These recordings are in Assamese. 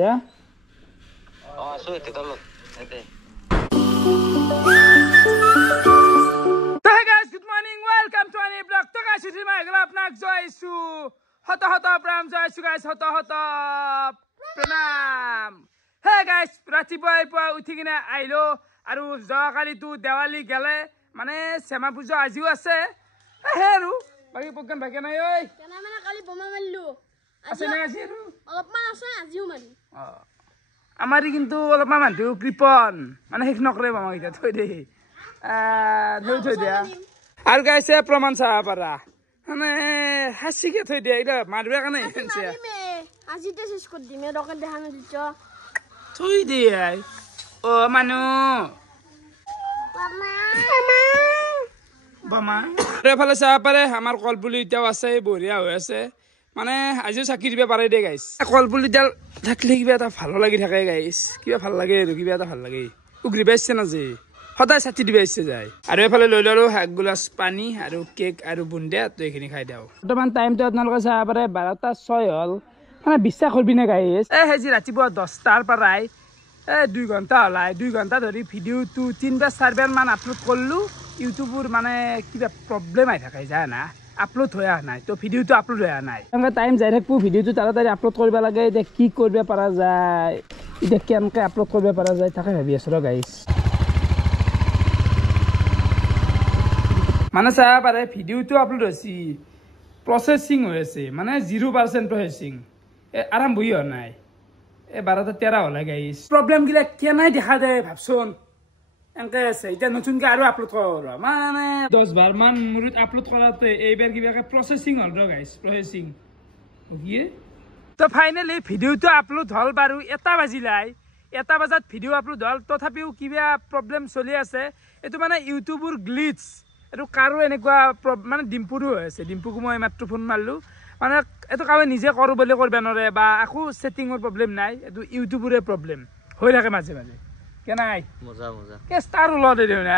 দে আছো এতে তলত এতে Good morning, welcome to any vlog. So guys, this is my vlog. Nak joy su, hota pranam joy su guys, hota pranam. Hey guys, rati boy po uthi kina ailo, aru joa kali tu Diwali gale, mane sema pujo ajiu ase. Hey ru, bagi program bagi na oi. Kena mana kali boma malu. Ase na ajiu. Alapman ase ajiu mali. Amari kintu alapman mantu kripon, mane hek nokre bama kita thoi de. Thoi dia. আর গাইছে প্রমাণ চাহ পারা মানে হাসিকে থৈ দিয়া এটা মারবে কানে হেনছে আজিতে শেষ করে দিমে দোকান দেখানো দিছ থৈ দিয়া ও মানু বামা রে ফালে চাহ পারে আমার কলপুলি এটাও আছে বঢ়িয়া হৈ আছে মানে আজিও চাকি দিবা পাৰে দে গাইছ কলপুলি ডাল থাকলে কিবা এটা ভালো লাগি থাকে গাইছ কিবা ভাল লাগে আৰু কিবা এটা ভাল লাগে উগৰি পাইছে না যে সদায় ছাতি দিবা ইচ্ছে যায় আৰু এফালে লৈ ললো এক গিলাচ পানী আৰু কেক আৰু বুন্দিয়া তো এইখিনি খাই দিওঁ বৰ্তমান টাইমটো আপোনালোকে চাব পাৰে 12:06 হ'ল মানে বিশ্বাস কৰবি নে গাইছ হেজি ৰাতিপুৱা 10টাৰ পৰাই 2 ঘণ্টা হলাই 2 ঘণ্টা ধৰি ভিডিঅ'টো 3-4 মান আপলোড কৰিলোঁ ইউটিউবৰ মানে কিবা প্ৰব্লেম আহি থাকে জানা আপলোড হৈ অহা নাই তো ভিডিঅ'টো আপলোড হৈ অহা নাই এনেকৈ টাইম যাই থাকবো ভিডিঅ'টো তাড়াতাড়ি আপলোড কৰিব লাগে এতিয়া কি কৰিব পৰা যায় এতিয়া কেনেকৈ আপলোড কৰিব পৰা যায় তাকে ভাবি আছোঁ ৰ গাইছ মানে চাহ পাৰে ভিডিঅ'টো আপলোড হৈছে প্ৰচেছিং হৈ আছে মানে 0% প্ৰচেছিং আৰম্ভ হোৱা নাই 12:13 হ'লে গাইছ প্ৰব্লেমগিলা কেনে দেখা যায় ভাবচোন এনেকৈ আছে এতিয়া নতুনকৈ আৰু আপলোড কৰ মানে 10-12 মান মূৰত আপলোড কৰাতে এইবাৰ কিবাকৈ প্ৰচেছিং হ'ল ৰ গাইছ প্ৰচেছিং কি তো ফাইনেলি ভিডিঅ'টো আপলোড হ'ল বাৰু 1 বাজিলাই 1 বজাত ভিডিঅ' আপলোড হ'ল তথাপিও কিবা প্ৰব্লেম চলি আছে এইটো মানে ইউটিউবৰ গ্লিচ এইটো কাৰো এনেকুৱা মানে ডিম্পুৰো হৈ আছে ডিম্পুকো মই মাত্ৰ ফোন মাৰিলোঁ মানে এইটো কাৰোৱে নিজে কৰোঁ বুলি কৰিব নোৱাৰে বা একো ছেটিঙৰ প্ৰব্লেম নাই এইটো ইউটিউবৰে প্ৰব্লেম হৈ থাকে মাজে মাজে কেনাই মজা মজা কে ষ্টাৰ ওলাওঁতে দিওঁ না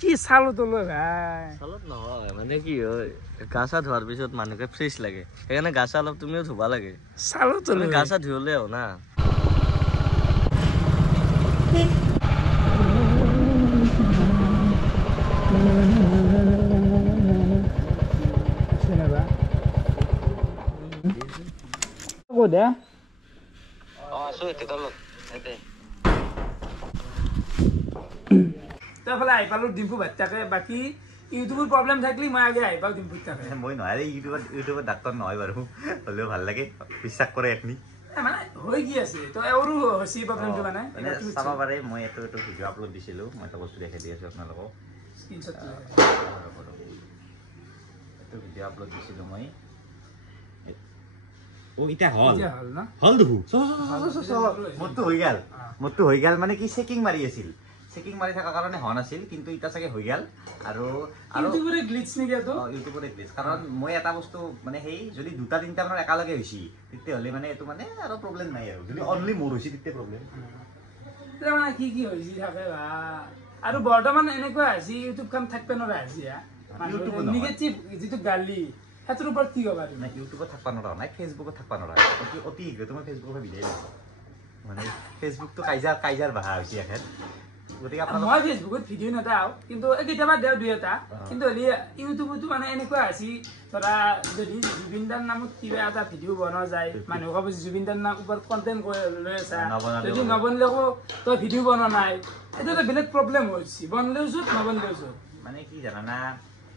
কি চালত লৈ ভাই চালত নহয় মানে কি হয় গা চা ধোৱাৰ পিছত মানুহকে ফ্ৰেছ লাগে সেইকাৰণে গা চা অলপ তুমিও ধুবা লাগে চালত গা চা ধুলে হ'ল না দে আছো এতে তলত এতে তইফালে আহি পালোঁ ডিম্পু ভাত থাকে বাকী ইউটিউবৰ প্ৰব্লেম থাকিলে মই আগে আহি পাওঁ ডিম্পুত থাকে মই নহয় ইউটিউবত ডাক্তৰ নহয় বাৰু হ'লেও ভাল লাগে বিশ্বাস কৰে এখনি মানে হৈ কি আছে তই আৰু হৈছে প্ৰব্লেমটো মানে চাব পাৰে মই এইটো ভিডিঅ' আপলোড দিছিলোঁ মই এটা বস্তু দেখাই দি আছোঁ আপোনালোকক স্ক্ৰীনশ্বট এইটো ভিডিঅ' আপলোড দিছিলোঁ মই এতিয়া হ'ল না হ'ল দেখো মোৰটো হৈ গ'ল মানে কি চেকিং মাৰি আছিল চেকিং মাৰি থকাৰ কাৰণে হোৱা নাছিল কিন্তু এতিয়া চাগে হৈ গ'ল আৰু ইউটিউবৰে গ্লিচ নেকি এইটো ইউটিউবৰে গ্লিচ কাৰণ মই এটা বস্তু মানে সেই যদি 2-3টা মানৰ একেলগে হৈছে তেতিয়াহ'লে মানে এইটো মানে আৰু প্ৰব্লেম নাই আৰু যদি অনলি মোৰ হৈছে তেতিয়া প্ৰব্লেম মানে কি হৈছে থাকে বা আৰু বৰ্তমান এনেকুৱা হৈছে ইউটিউবখন থাকিব নোৱাৰা হৈছে নিগেটিভ যিটো গালি সেইটোৰ ওপৰত কি ক'বা তুমি ইউটিউবত থাকিব নোৱাৰা নাই ফেচবুকত থাকিব নোৱাৰা অতি শীঘ্ৰে তুমি ফেচবুকৰ বিদায় লৈছা মানে ফেচবুকটো কাইজাৰ বাহা হৈছে এখন গতিকে মই ফেচবুকত ভিডিঅ' নাচাওঁ কিন্তু কেতিয়াবা দেওঁ 2-এটা কিন্তু হ'লে ইউটিউবতো মানে এনেকুৱা হৈছে ধৰা যদি জুবিনদাৰ নামত কিবা এটা ভিডিঅ' বনোৱা যায় মানুহে ক'ব জুবিনদাৰ নাম ওপৰত কণ্টেণ্ট লৈ আছা যদি নবনিলেও তই ভিডিঅ' বনোৱা নাই এইটো এটা বেলেগ প্ৰব্লেম হৈছে বনলেওছো নবনলেওছো মানে কি জানানা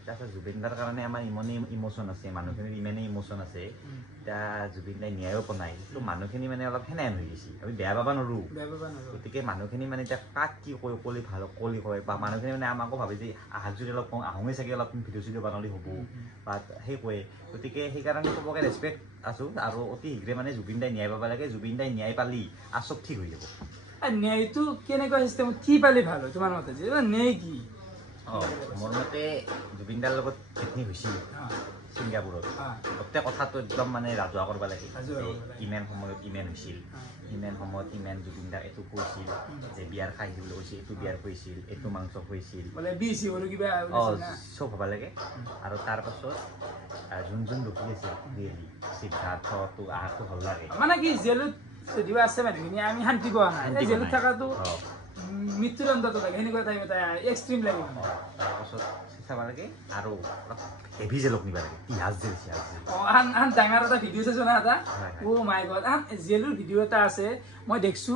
তাৰপিছত জুবিনদাৰ কাৰণে আমাৰ ইমানেই ইমোশ্যন আছে মানুহখিনিৰ ইমানেই ইমোশ্যন আছে এতিয়া জুবিনদাই ন্যায়ো বনাই কিন্তু মানুহখিনি মানে অলপ সেনেহেন হৈ গৈছে আমি বেয়া পাব নোৱাৰোঁ গতিকে মানুহখিনি মানে এতিয়া কাক কি কলি ভাল কলি কয় বা মানুহখিনি মানে আমাকো ভাবে যে আহাক যদি অলপ কওঁ আহোঁৱে চাগে অলপ ভিডিঅ' চিডিঅ' বনালে হ'ব বা সেই কয় গতিকে সেইকাৰণে চবকে ৰেচপেক্ট আছোঁ আৰু অতি শীঘ্ৰে মানে জুবিনদাই ন্যায় পাব লাগে জুবিনদাই ন্যায় পালি আৰু চব ঠিক হৈ যাব ন্যায়টো কেনেকুৱা চিষ্টেমত কি পালে ভাল হয় তোমাৰ মতে যে ন্যায় কি মোৰ মতে জুবিনদাৰ লগত যিখিনি হৈছিল ছিংগাপুৰত গোটেই কথাটো একদম মানে ৰাজহুৱা কৰিব লাগে ইমান সময়ত ইমান হৈছিল ইমান সময়ত ইমান জুবিন দাক এইটো কৈছিল যে বিয়াৰ খাইছিল বুলি কৈছিল এইটো বিয়াৰ কৈছিল এইটো মাংস কৈছিল চব হ'ব লাগে আৰু তাৰপাছত যোন যোন ৰখি আছিল ৰিয়েলি সিদ্ধাৰ্থটো আহাৰটো ভাল লাগে মানে কি জেলত যদিও আছে মানুহখিনি আমি শান্তি পোৱা নাই জেলত থকাটো মৃত্যুৰ অন্ততো লাগে সেনেকুৱা টাইম এটা এক্সট্ৰিম লাগে তাৰপাছত চাব লাগে আৰু অলপ হেভি জেলক নিব লাগে পিঁয়াজ জেল চিয়াজ জেল আন ডাঙৰ এটা ভিডিঅ' চাইছো না এটা অ' মাই গড আন জেলৰ ভিডিঅ' এটা আছে মই দেখিছো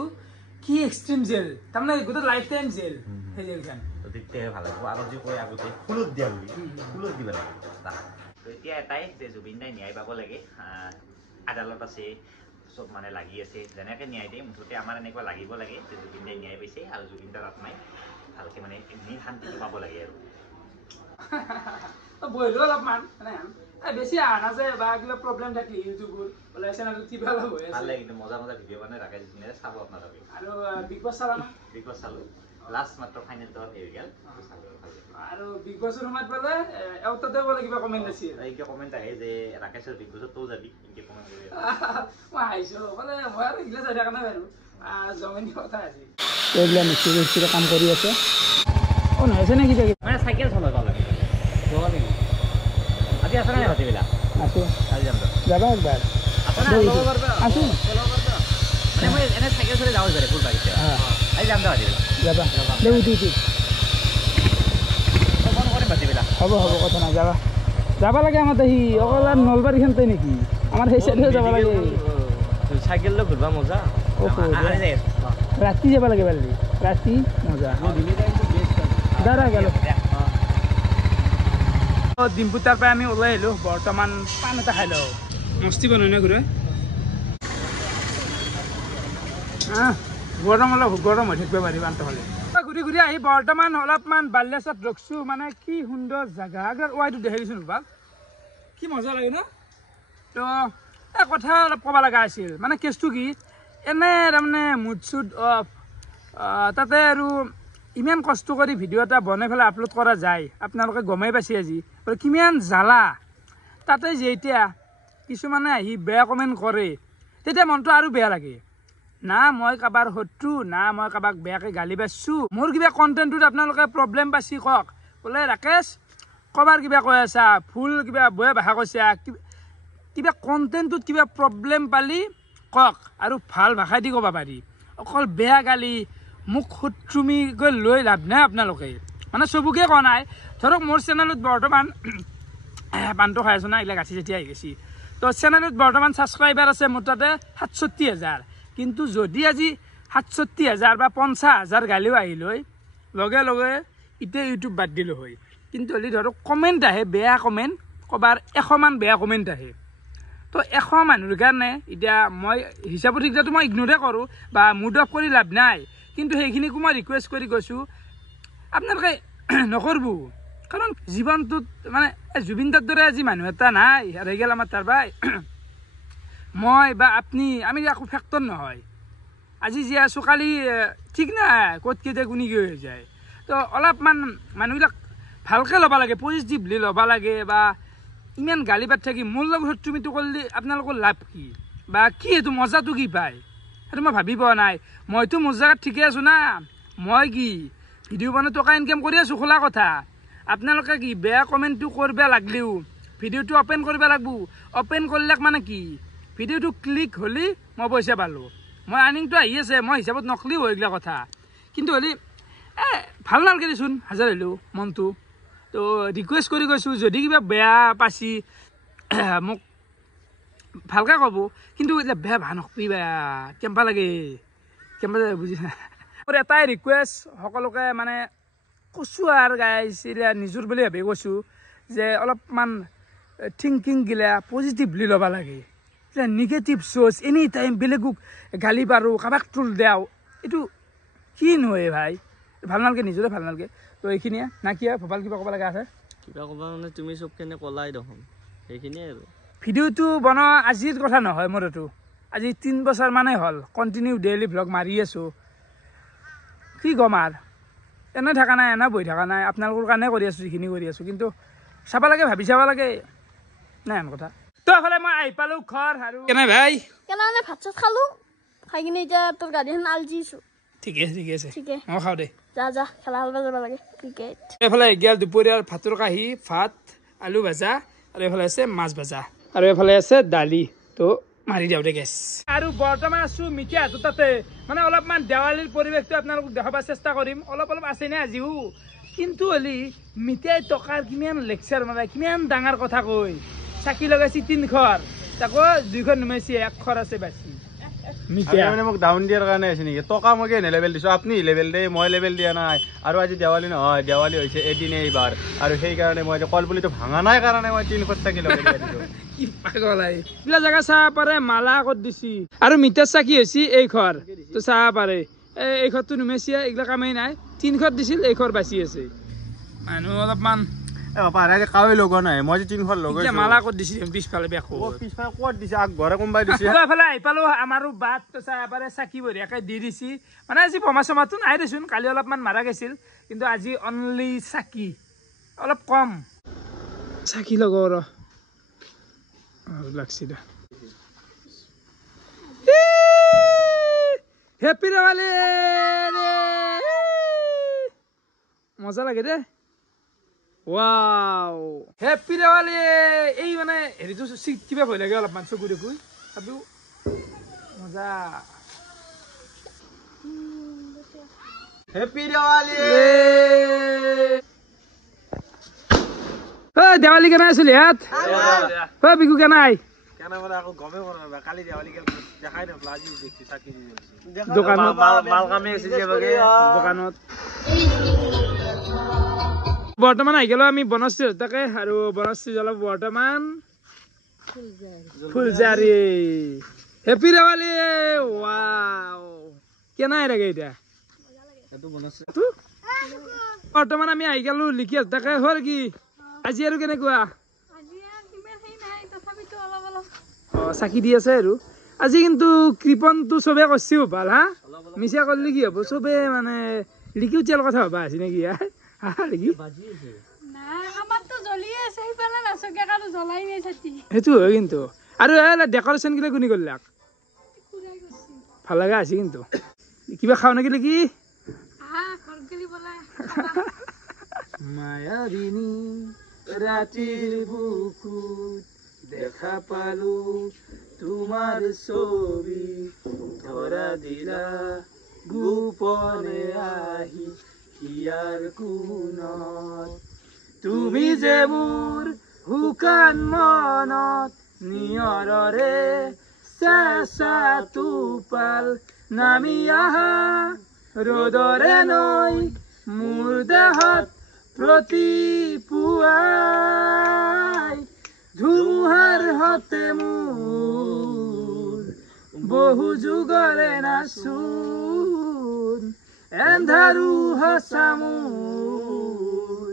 কি এক্সট্ৰিম জেল তাৰমানে গোটেই লাইফ টাইম জেল সেই জেলখন তেতিয়াহে ভাল লাগিব আৰু যি কয় আগতে ফুলত দিয়া বুলি ফুলত দিব লাগে এতিয়া এটাই যে জুবিন দাই ন্যায় পাব লাগে আদালত আছে চব মানে লাগি আছে যেনেকৈ ন্যায় দিয়ে মুঠতে আমাৰ এনেকুৱা লাগিব লাগে যে জুবিন দাই ন্যায় পাইছে আৰু জুবিন দাৰ আত্মাই ভালকৈ মানে এনে শান্তিটো পাব লাগে আৰু বহিলো অলপমান মানে বেছি অহা নাযায় বা কিবা প্ৰব্লেম থাকিলে ইউটিউবত বোলে চেনেলটো কিবা অলপ হৈ আছে ভাল লাগে কিন্তু মজা মজা ভিডিঅ' মানে ৰাকেশ জুনিয়াৰে চাব আপোনালোকে আৰু বিগ বছ চালা না বিগ বছ চালোঁ লাষ্ট মাত্ৰ ফাইনেলটো হেৰি গ'ল আৰু বিগ বছৰ সময়ত বোলে এওঁতাতে বোলে কিবা কমেণ্ট আছিল এনেকৈ কমেণ্ট আহে যে ৰাকেশৰ বিগ বছত তও যাবি এনেকৈ কমেণ্ট কৰি মই আহিছোঁ বোলে মই আৰু এইগিলা যাই থকা নাই বাৰু জমনি কথা আছিল এইবিলাক মিস্ত্ৰী কাম কৰি আছে অ' নহয় আছে নেকি মানে চাইকেল চলাব লাগে আজি আছে নাই ভাতিবিলাক আছোঁ আজি যাম যাবা একবাৰ আছোঁ মানে মই এনে চাইকেল চলাই যাওঁ পাৰে ফুল বাগিছে আজি যাম ভাতিবিলাক যাবা দে উঠি ফোন কৰিম ভাতিবিলাক হ'ব হ'ব কথা নাই যাবা যাব লাগে আমাৰ সি অকল নলবাৰীখনতে নেকি আমাৰ সেই চাইডে যাব লাগে চাইকেল লৈ ঘূৰবা মজা ৰাতি যাব লাগে বালি ৰাতি মজা দাদা গেল ডিম্পু তাৰ পৰা আমি ওলাই আহিলোঁ বৰ্তমান পাণ এটা খাই লওঁ মস্তি বনাই ন ঘূৰে গৰম অলপ গৰম হৈ থাকিব পাৰি পাণটো খালে ঘূৰি ঘূৰি আহি বৰ্তমান অলপমান বাল্যচত ৰখছোঁ মানে কি সুন্দৰ জেগা আগৰ ৱাইটো দেখিছোঁ ভাল কি মজা লাগে ন তো এই কথা অলপ ক'ব লগা আছিল মানে কেছটো কি এনে তাৰমানে মুড চুড অফ তাতে আৰু ইমান কষ্ট কৰি ভিডিঅ' এটা বনাই পেলাই আপলোড কৰা যায় আপোনালোকে গমেই পাইছে আজি কিমান জ্বালা তাতে যেতিয়া কিছুমানে আহি বেয়া কমেণ্ট কৰে তেতিয়া মনটো আৰু বেয়া লাগে না মই কাৰোবাৰ শত্ৰু না মই কাৰোবাক বেয়াকৈ গালি পাইছোঁ মোৰ কিবা কণ্টেণ্টটোত আপোনালোকে প্ৰব্লেম পাইছে কওক বোলে ৰাকেশ ক'বাৰ কিবা কৈ আছা ভুল কিবা বেয়া ভাষা কৈছা কিবা কণ্টেণ্টটোত কিবা প্ৰব্লেম পালি কওক আৰু ভাল ভাষা দি ক'ব পাৰি অকল বেয়া গালি মোক শত্ৰুমি গৈ লৈ লাভ নাই আপোনালোকে মানে চবকে কোৱা নাই ধৰক মোৰ চেনেলত বৰ্তমান পাণটো খাই আছোঁ না এইবিলাক গাঁঠি চাঠি আহি গৈছে তো চেনেলত বৰ্তমান ছাবস্ক্ৰাইবাৰ আছে মোৰ তাতে ৬৭,০০০ কিন্তু যদি আজি ৬৭,০০০ বা ৫০,০০০ গালিও আহিল হয় লগে লগে এতিয়া ইউটিউব বাদ দিলোঁ হয় কিন্তু হ'লে ধৰক কমেণ্ট আহে বেয়া কমেণ্ট ক'বাৰ ১০০ মান বেয়া কমেণ্ট আহে তো ১০০ মানুহৰ কাৰণে এতিয়া মই হিচাপত শিকাটো মই ইগন'ৰে কৰোঁ বা মুড অফ কৰি লাভ নাই কিন্তু সেইখিনিকো মই ৰিকুৱেষ্ট কৰি কৈছোঁ আপোনালোকে নকৰিব কাৰণ জীৱনটোত মানে জুবিন দাৰ দৰে আজি মানুহ এটা নাই হেৰাই গ'ল আমাৰ তাৰ পৰাই মই বা আপুনি আমি একো ফেক্টৰ নহয় আজি যি আছোঁ কালি ঠিক নাই ক'ত কেতিয়া কোনি কি হৈ যায় তো অলপমান মানুহবিলাক ভালকৈ ল'ব লাগে পজিটিভলি ল'ব লাগে বা ইমান গালি পাত থাকি মোৰ লগত শত্ৰুমিটো কৰিলে আপোনালোকৰ লাভ কি বা কি এইটো মজাটো কি পায় সেইটো মই ভাবি পোৱা নাই মইতো মোৰ জেগাত ঠিকে আছোঁ না মই কি ভিডিঅ' বনাই টকা ইনকাম কৰি আছোঁ খোলা কথা আপোনালোকে কি বেয়া কমেণ্টটো কৰিব লাগলেও ভিডিঅ'টো অ'পেন কৰিব লাগিব অ'পেন কৰিলে মানে কি ভিডিঅ'টো ক্লিক হ'লে মই পইচা পালোঁ মই আৰ্নিংটো আহি আছে মই হিচাপত নকলিও হয় এইগিলা কথা কিন্তু হ'লে ভাল নালাগে দেচোন হাজাৰ হ'লেও মনটো তো ৰিকুৱেষ্ট কৰি কৈছোঁ যদি কিবা বেয়া পাইছি মোক ভালকৈ ক'ব কিন্তু এতিয়া বেয়া ভাল নকৰিবা কেম্পা লাগে কেম্পা বুজিছা মোৰ এটাই ৰিকুৱেষ্ট সকলোকে মানে কৈছোঁ আৰু গাইছ এতিয়া নিজৰ বুলি ভাবি কৈছোঁ যে অলপমান থিংকিংগিলা পজিটিভলি ল'ব লাগে এতিয়া নিগেটিভ শ্ব'জ এনি টাইম বেলেগক গালি পাৰোঁ কাৰোবাক ট্ৰোল দিওঁ এইটো কি নহয় ভাই ভাল নালাগে নিজৰে ভাল নালাগে তো এইখিনিয়ে না কি হয় ভবাল কিবা ক'ব লগা আছে কিবা ক'বা মানে তুমি চবখিনি ক'লাই দেখোন সেইখিনিয়ে আৰু ভিডিঅ'টো বনোৱা আজিৰ কথা নহয় মোৰ এইটো আজি 3 বছৰমানেই হ'ল কণ্টিনিউ ডেইলি ভ্লগ মাৰি আছোঁ কি ক'ম আৰু এনে থকা নাই এনে বহি থকা নাই আপোনালোকৰ কাৰণে কৰি আছোঁ যিখিনি কৰি আছোঁ কিন্তু চাব লাগে ভাবি চাব লাগে নাই আন কথা তো এফালে মই আহি পালো ঘৰ আৰু কেনে ভাই কেনে ভাত চাত খালো খাই কিনে এতিয়া তোৰ গাড়ীখন আলজিছো ঠিকে আছে ঠিকে মই খাওঁ দে যা খেলা খেলবা যাব লাগে ক্ৰিকেট এফালে গেল দুপৰীয়াৰ ভাতৰ কাঁহী ভাত আলু ভাজা আৰু এফালে আছে মাছ ভাজা আৰু এফালে আছে দালি তো মাৰি দিওঁ দে গেছ আৰু বৰ্তমান আছো মিঠা হাতৰ তাতে মানে অলপমান দেৱালীৰ পৰিৱেশটো আপোনালোকক দেখাব চেষ্টা কৰিম অলপ আছে নে আজিও কিন্তু হলি মিঠাই টকাৰ কিমান লেকচাৰ মাৰে কিমান ডাঙৰ কথা কয় চাকি লগাইছি 3 ঘৰ তাকো 2 ঘৰ নুমাইছি 1 ঘৰ আছে বাছি মানে মোক ডাউন দিয়াৰ কাৰণে আছে নেকি টকা মই কেনে লেভেল দিছো আপুনি লেভেল দে মই লেভেল দিয়া নাই আৰু আজি দেৱালী নহয় দেৱালী হৈছে এদিনে এইবাৰ আৰু সেইকাৰণে মই কলপুলিটো ভাঙা নাই কাৰণে মই 300 চাকি লগাই দিছো কি পাগল আই ইলা জায়গা চাহ পাৰে মালা কত দিছি আৰু মিটাৰ চাকি হৈছে এই ঘৰ তো চাহ পাৰে এই ঘৰটো নুমাইছি এইগিলা কামেই নাই 3 ঘৰ দিছিল এই ঘৰ বাচি আছে মানুহ অলপমান পাৰে কাৱে লগোৱা নাই মই যে 300 লগাইছো মালা কত দিছিল পিছফালে বেকো পিছফালে ক'ত দিছে আগঘৰে কোনবাই দিছে এফালে আহি পালো আমাৰো বাট তো চাহ পাৰে চাকি বঢ়িয়াকে দি দিছি মানে আজি বমা চমাটো নাই দেচোন কালি অলপমান মাৰা গৈছিল কিন্তু আজি অনলি চাকি অলপ কম চাকি লগাও ৰ লাগছি দে হেপি দেৱালী মজা লাগে দে ওয়াও হেপি দেৱালী এই মানে হেৰিটো কিবা ভয় লাগে অলপমান চকু দেখো তথাপিও মজা হেপি দেৱালী দেৱালী কেনে আছিলি হাত বিকু কেনাই কেনে মানে আকৌ গমে কৰা কালি দেৱালী গেল দেখাই না আজি দেখি চাকি দি দোকানত মাল কামে আছে যে বাগে দোকানত বৰ্তমান আহি গেলো আমি বনশ্ৰী তাকে আৰু বনশ্ৰী অলপ বৰ্তমান ফুলজাৰি হেপি দেৱালী ৱাও কেনাই লাগে এতিয়া বৰ্তমান আমি আহি গেলো লিখি তাকে হ'ল কি আজি আৰু কেনেকুৱা চাকি দি আছে আৰু আজি কিন্তু কৃপনটো চবে কৰছি ভাল হা মিছা কৰলি কি হব চবে মানে লিখিও তেল কথা ভাবা আছে নেকি সেইটো হয় কিন্তু আৰু ডেকৰেশ্যন কিবা কোনে কৰিলাক ভাল লগা আছে কিন্তু কিবা খাও নেকি নেকি মায়াবিনী ৰাতিৰ বুকুত দেখা পালো তোমাৰ ছবি ধৰা দিলা গোপনে আহি ইয়াৰ কোনত তুমি যে মোৰ শুকান মনত নিয়ৰৰে চেঁচা টোপাল নামি আহা ৰ'দৰে নৈ মোৰ দেহত প্ৰতি পুৱাই ধুমুহাৰ হতে মোৰ বহু যুগৰে নাচোন এন্ধাৰু হসা মোৰ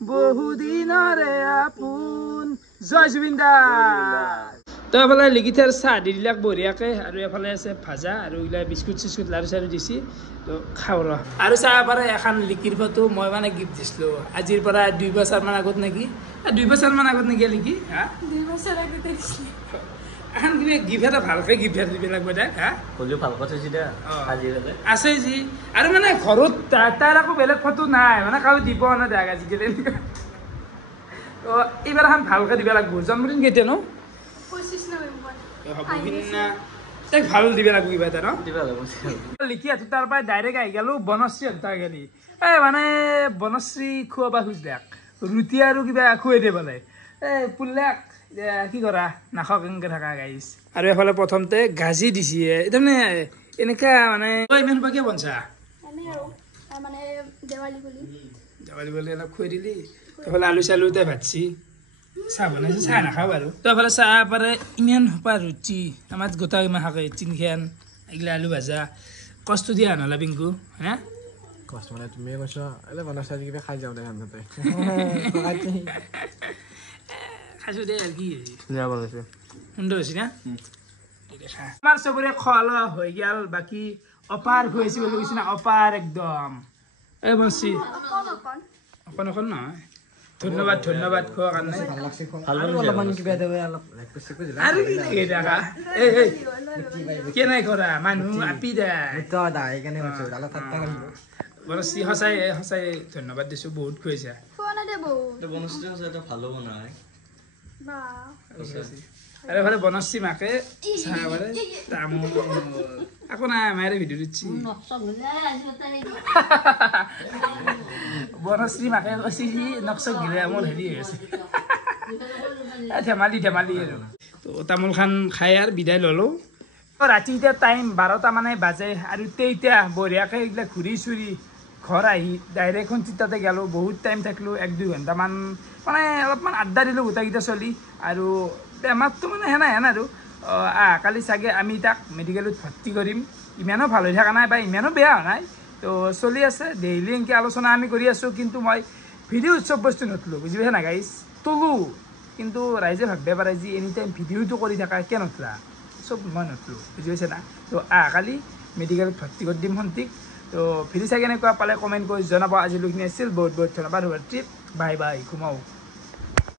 বহু দিনৰে আপোন জয় জুবিন দা তো এফালে লিগিঠাৰ চাহ দি দিলাক বঢ়িয়াকে আৰু এফালে আছে ভাজা আৰু এইগিলা বিস্কুট চিস্কুট লাৰু চাৰু দিছি তো খাওঁ ৰ আৰু চাহ পাৰে এখন লিকিৰ ফটো মই মানে গিফ্ট দিছিলোঁ আজিৰ পৰা 2 বছৰমান আগত নেকি 2 বছৰমান আগত নেকি লিকি হা 2 বছৰ আগতে দিছিলি এখন কিবা গিফ্ট এটা ভালকে গিফ্ট দিব লাগব তাক হা কলিও ভাল কথা হৈছে দে আজি গলে আছে যি আৰু মানে ঘৰত তাৰ আকৌ বেলেগ ফটো নাই মানে কাউ দিব না দেখ আজিকালি তো এইবাৰ এখন ভালকে দিব লাগব জন্মদিন কেতিয়া নো 25 নৱেম্বৰ তাক ভাল দিব লাগব কিবা এটা ন দিবা লাগিব লিখি আছো তাৰ পৰা ডাইৰেক্ট আহি গেলো বনশ্ৰী হত্যা গেলি এই মানে বনশ্ৰী খুৱাবা খুজ দেখ ৰুটি আৰু কিবা খুৱাই দে বোলে এই পুল্লাক কি কৰা নাখাওক এনেকে থাকা গাইছ আৰু এফালে প্ৰথমতে গাজি দিছি তাৰমানে এনেকা মানে ইমান বাকে বনছা এনে আৰু মানে দেৱালী বুলি অলপ খুৱাই দিলি এফালে আলু চালুতে ভাতছি চাহ বনাইছে চাহ নাখাওঁ বাৰু তো এফালে চাহ পাৰে ইমান সোপা ৰুটি আমাৰ গোটা ইমান শাকে চিনখেন এইগিলা আলু ভাজা কষ্ট দিয়া নহ'লে পিংকু হা কষ্ট মানে তুমিয়ে কৈছা এলে বনাইছা কিবা খাই যাওঁ দে আনতে খাইছোঁ দে আৰু কি ধুনীয়া বনাইছে সুন্দৰ হৈছে না আমাৰ চবৰে খোৱা লোৱা হৈ গেল বাকী অপাৰ খুৱাইছে বুলি কৈছে না অপাৰ একদম এই বঞ্চি অকণ নহয় ধন্যবাদ ধন্যবাদ খোৱাৰ কাৰণে আৰু কি লাগে দেখা এই কেনে কৰা মানুহ আপি দে বনশ্ৰী সঁচাই সঁচাই ধন্যবাদ দিছোঁ বহুত খুৱাইছা খোৱা নাই দে বহুত বনশ্ৰী সঁচাই ভালো বনায় বা আৰু এফালে বনশ্ৰী মাকে চাহ পাৰে তামোল আকৌ নাই মায়েৰে ভিডিঅ' দিচ্ছি বনশ্ৰী মাকে কৈছে সি নক্সক গিলে মোৰ হেৰি হৈ আছে ধেমালি ধেমালি আৰু তো তামোল খান খাই আৰু বিদায় ল'লোঁ ৰাতি এতিয়া টাইম 12টা মানে বাজে আৰু এতিয়া বঢ়িয়াকৈ এইবিলাক ঘূৰি চুৰি ঘৰ আহি ডাইৰেক্ট চিতাতে গ'লোঁ বহুত টাইম থাকিলোঁ 1-2 ঘণ্টামান মানে অলপমান আড্ডা দিলোঁ গোটেইকেইটা চলি আৰু বেমাৰটো মানে সেনাই আৰু কালি চাগে আমি তাক মেডিকেলত ভৰ্তি কৰিম ইমানো ভাল হৈ থকা নাই বা ইমানো বেয়া হোৱা নাই তো চলি আছে ডেইলি এনেকৈ আলোচনা আমি কৰি আছোঁ কিন্তু মই ভিডিঅ'ত চব বস্তু নতলোঁ বুজি পাইছা না গাইছ তোলোঁ কিন্তু ৰাইজে ভাবিব পাৰে যে এনি টাইম ভিডিঅ'টো কৰি থকা কিয় নতলা চব মই নতলোঁ বুজি পাইছে না তো কালি মেডিকেলত ভৰ্তি কৰি দিম সন্তিক তো ভিডিঅ' চাই কেনেকুৱা পালে কমেণ্ট কৰি জনাব আজিলৈকে আছিল বহুত বহুত ধন্যবাদ ট্ৰিপ বাই বাই ঘুমাওঁ